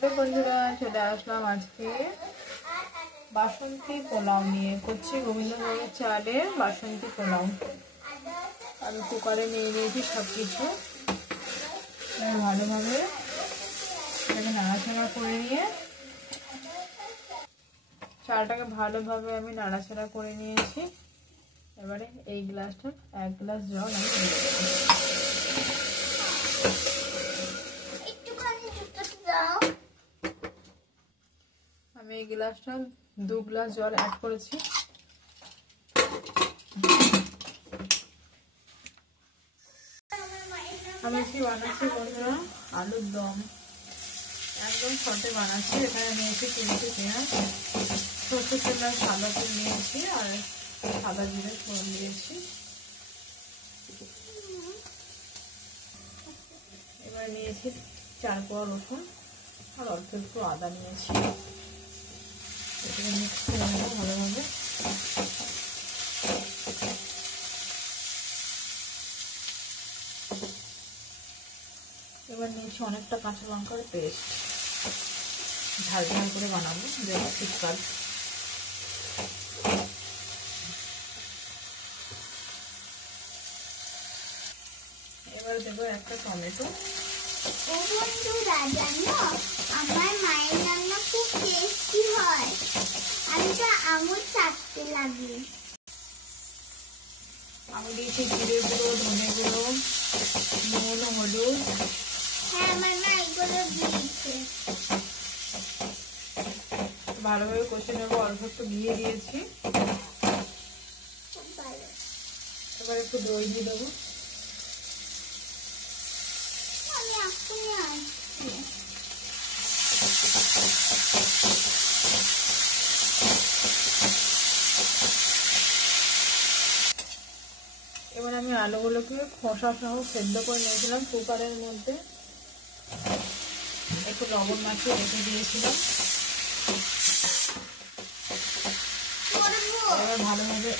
Hello বন্ধুরা, চলে আসলাম আজকে বাসন্তী পোলাও নিয়ে। করছি গোবিন্দভোগের চালের বাসন্তী পোলাও। আমি কুকারে নিয়ে নিয়েছি সব কিছু। ভালোভাবে এটাকে নাড়াচাড়া করে নিয়ে চালটাকে ভালোভাবে আমি নাড়াচাড়া করে নিয়েছি। এবারে এই গ্লাসটা 1 গ্লাস জল আমি দিয়ে দেবো। আমি এই গ্লাসটা 2 গ্লাস জল অ্যাড করেছি। আমি কি বানাচ্ছি বন্ধুরা, আলুর দম একদম শর্টে বানাচ্ছি। এখানে নিয়েছি 3টে পেঁয়াজ, সর্ষে তেল আর সাদা তেল নিয়েছি, আর সাদা জিরে ফোড়ন দিয়েছি। এবার নিয়েছি 4 কোয়া রসুন আর অল্প একটু আদা নিয়েছি। এটাকে মিক্স করে নেবো ভালোভাবে। এবার নিয়েছি অনেকটা কাঁচা লঙ্কার পেস্ট, ঝাল ঝাল করে বানাবো যেটা শীতকাল। এবার দেবো একটা টমেটো। আমার মায়ের রান্না খুব টেস্টি হয়, আমি তো আঙুর চাটতে লাগি। আমি দিয়েছি জিরে গুঁড়ো, ধনে গুঁড়ো, নুন, হলুদ। হ্যাঁ, আমার মা এগুলো দিয়েছে। ভালোভাবে কষে নেবো। অল্প একটু ঘি দিয়েছি। এবার একটু দই দিয়ে দেবো। আমি এখনই আসছি। এবার আমি আলুগুলোকে খোসা সহ সেদ্ধ করে নিয়েছিলাম কুকারের মধ্যে। একটু লবণ মাখিয়ে রেখে দিয়েছিলাম। এবার ভালোভাবে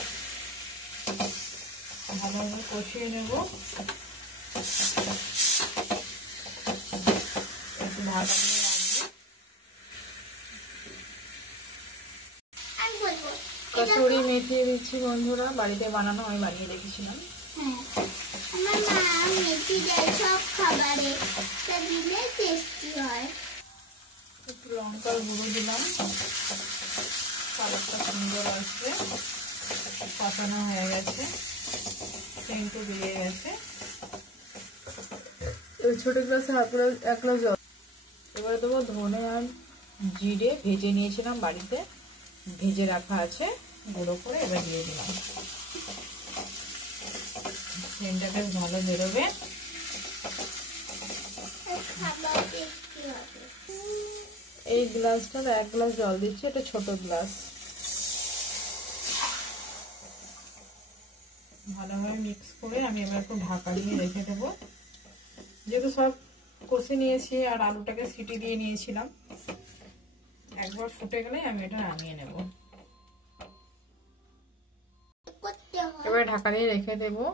কষিয়ে নেব। একটু ঢাকা দিয়ে রাখবো। কসুরি মেথি দিচ্ছি বন্ধুরা, বাড়িতে বানানো, আমি বানিয়ে রেখেছিলাম। আমার মা মেথি দেয় সব খাবারে, তা দিলে টেস্টি হয়। একটু লঙ্কার গুঁড়ো দিলাম, কালারটা সুন্দর আসবে। কষানো হয়ে গেছে, সেন্টও বেরিয়ে গেছে। ছোট গ্লাসে 1 গ্লাস জল। এবারে দেবো ধনে আর জিরে, ভেজে নিয়েছিলাম বাড়িতে, ভেজে রাখা আছে গুঁড়ো করে। এবার দিয়ে দিলাম। সেন্টটা বেশ ভালো বেরোবে। এই গ্লাসটা 1 গ্লাস জল দিচ্ছি, এটা ছোট গ্লাস। ভালোভাবে মিক্স করে আমি এবার একটু ঢাকা দিয়ে রেখে দেবো। যেহেতু সব কষে নিয়েছি আর আলুটাকে সিটি দিয়ে নিয়েছিলাম, একবার ফুটে গেলে আমি এটা নামিয়ে নেব। এবার ঢাকা দিয়ে রেখে দেবো।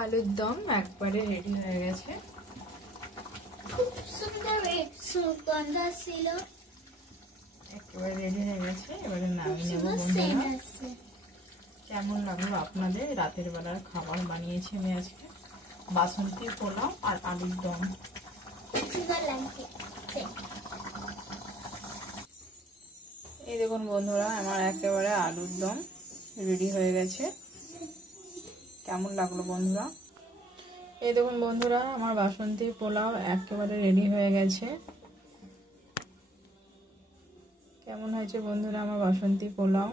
আলুর দম একবারে রেডি হয়ে গেছে। খুব সুন্দর গন্ধ ছিল, একেবারে রেডি হয়ে গেছে। এবারে নামিয়ে নেবো বন্ধুরা। কেমন লাগলো আপনাদের? রাতের বেলার খাবার বানিয়েছি আমি আজকে, বাসন্তী পোলাও আর আলুর দম। এই দেখুন বন্ধুরা, আমার একেবারে আলুর দম রেডি হয়ে গেছে। কেমন লাগলো বন্ধুরা? এই দেখুন বন্ধুরা, আমার বাসন্তী পোলাও একেবারে রেডি হয়ে গেছে। কেমন হয়েছে বন্ধুরা আমার বাসন্তী পোলাও?